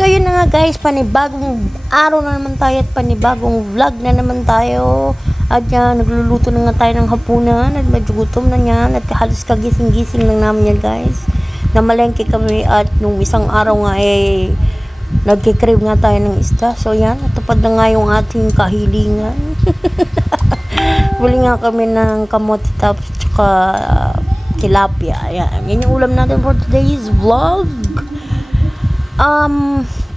So yun na nga guys, panibagong araw na naman tayo at panibagong vlog na naman tayo. At yan, nagluluto na nga tayo ng hapunan at medyo gutom na yan at halos kagising-gising lang namin yan guys. Namalengke kami at nung isang araw nga nagkikrave nga tayo ng isda. So yan, natupad na nga yung ating kahilingan. Buli nga kami ng kamote tops tsaka tilapia. Yan yung ulam natin for today's vlog.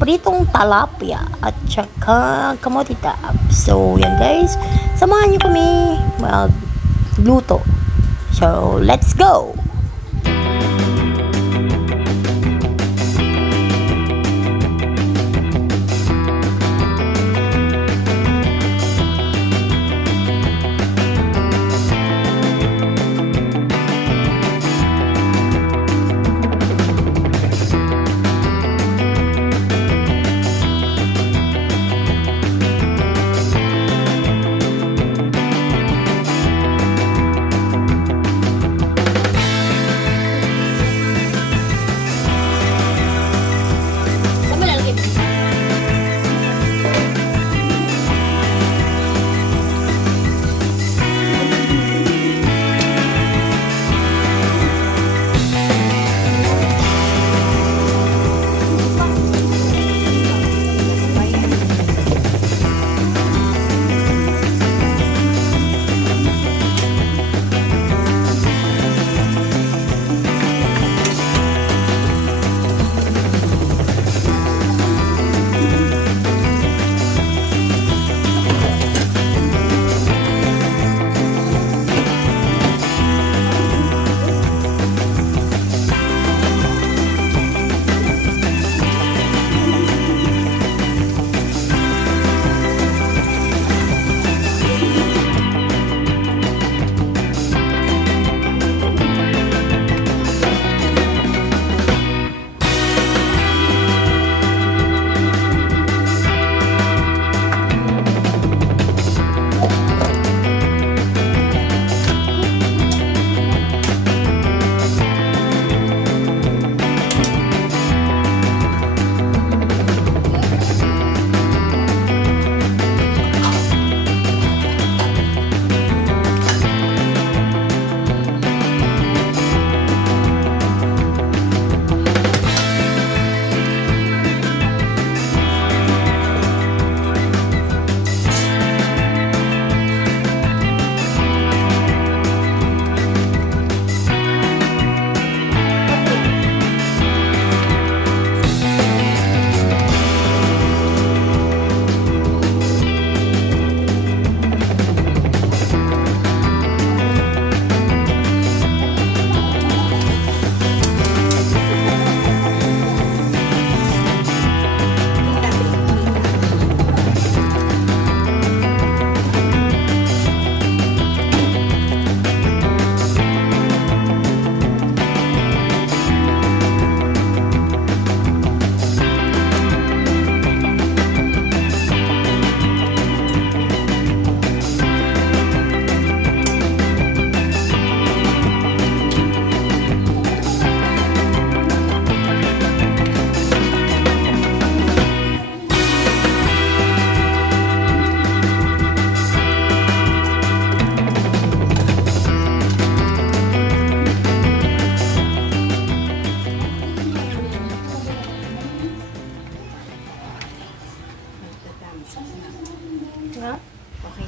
Pritong talapia at saka kamote tops. So yan guys, samahan nyo kami magluto. So let's go!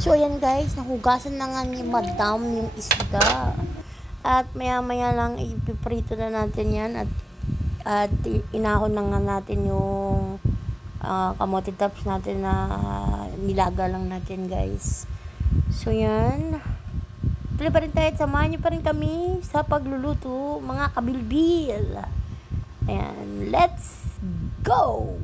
So ayan guys, nahugasan na nga ni Madam yung isda. At maya maya lang ipiprito na natin yan. At inahon na nga natin yung kamote tops natin na nilaga lang natin guys. So yan. Tuloy pa rin tayo at samahan nyo pa rin kami sa pagluluto mga kabilbil. Ayan, let's go!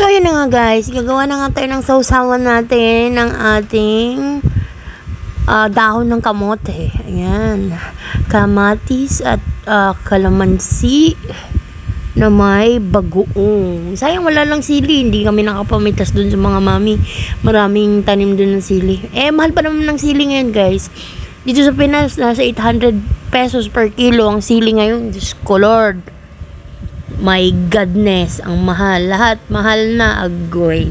So, yun na nga guys. Gagawa na nga tayo ng sausawan natin ng ating dahon ng kamote. Ayan. Kamatis at kalamansi na may bagoong. Sayang wala lang sili. Hindi kami nakapamitas dun sa mga mami. Maraming tanim dun ng sili. Mahal pa naman ng sili ngayon guys. Dito sa Pinas, nasa 800 pesos per kilo ang sili ngayon. Diyos ko Lord. My goodness, ang mahal. Lahat mahal na, agree.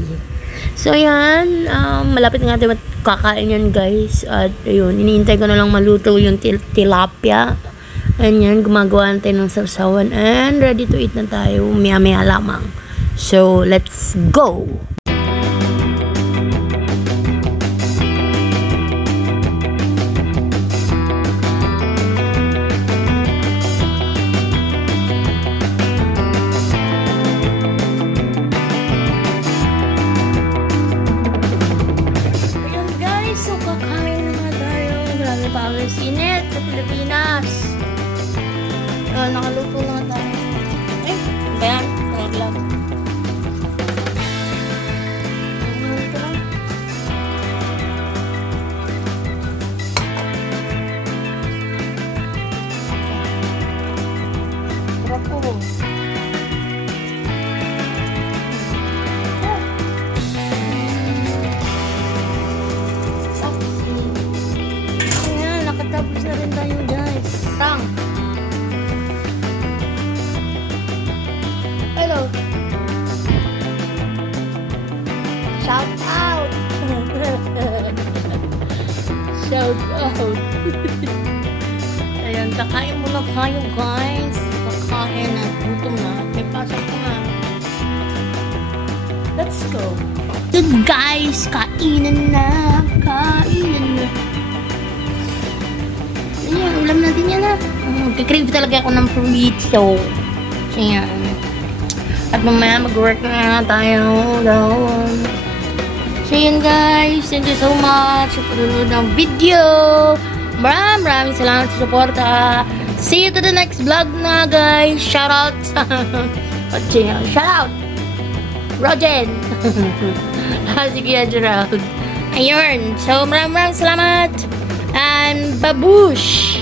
So, yan. Malapit na natin kakain yan, guys. At, ayun, iniintay ko na lang maluto yung tilapia. And yan, gumagawa natin ng sausawan. And, ready to eat na tayo. Maya-maya lamang. So, let's go! Init sa Pilipinas. Nakaluto na tayo. Bayan. Naglag. Sarap po. Tapos na rin tayo guys. Tang. Hello. Shout out. Shout out. Ayan, kakain muna kayo guys. Kakain na. Gutom na. May pasok ko na. Let's go. So guys, kainan na. Kainan na. Ayan, ulam natin yan ha. Mag-crave talaga ako ng burrito. So, yan. At mamaya mag-work na tayo doon. So, yan guys. Thank you so much sa panonood ng video. Maraming salamat sa suporta. See you to the next vlog na guys. Shout out. Shout out. Rogen. Sige, Gerald. Ayun. So, maraming salamat. And babush!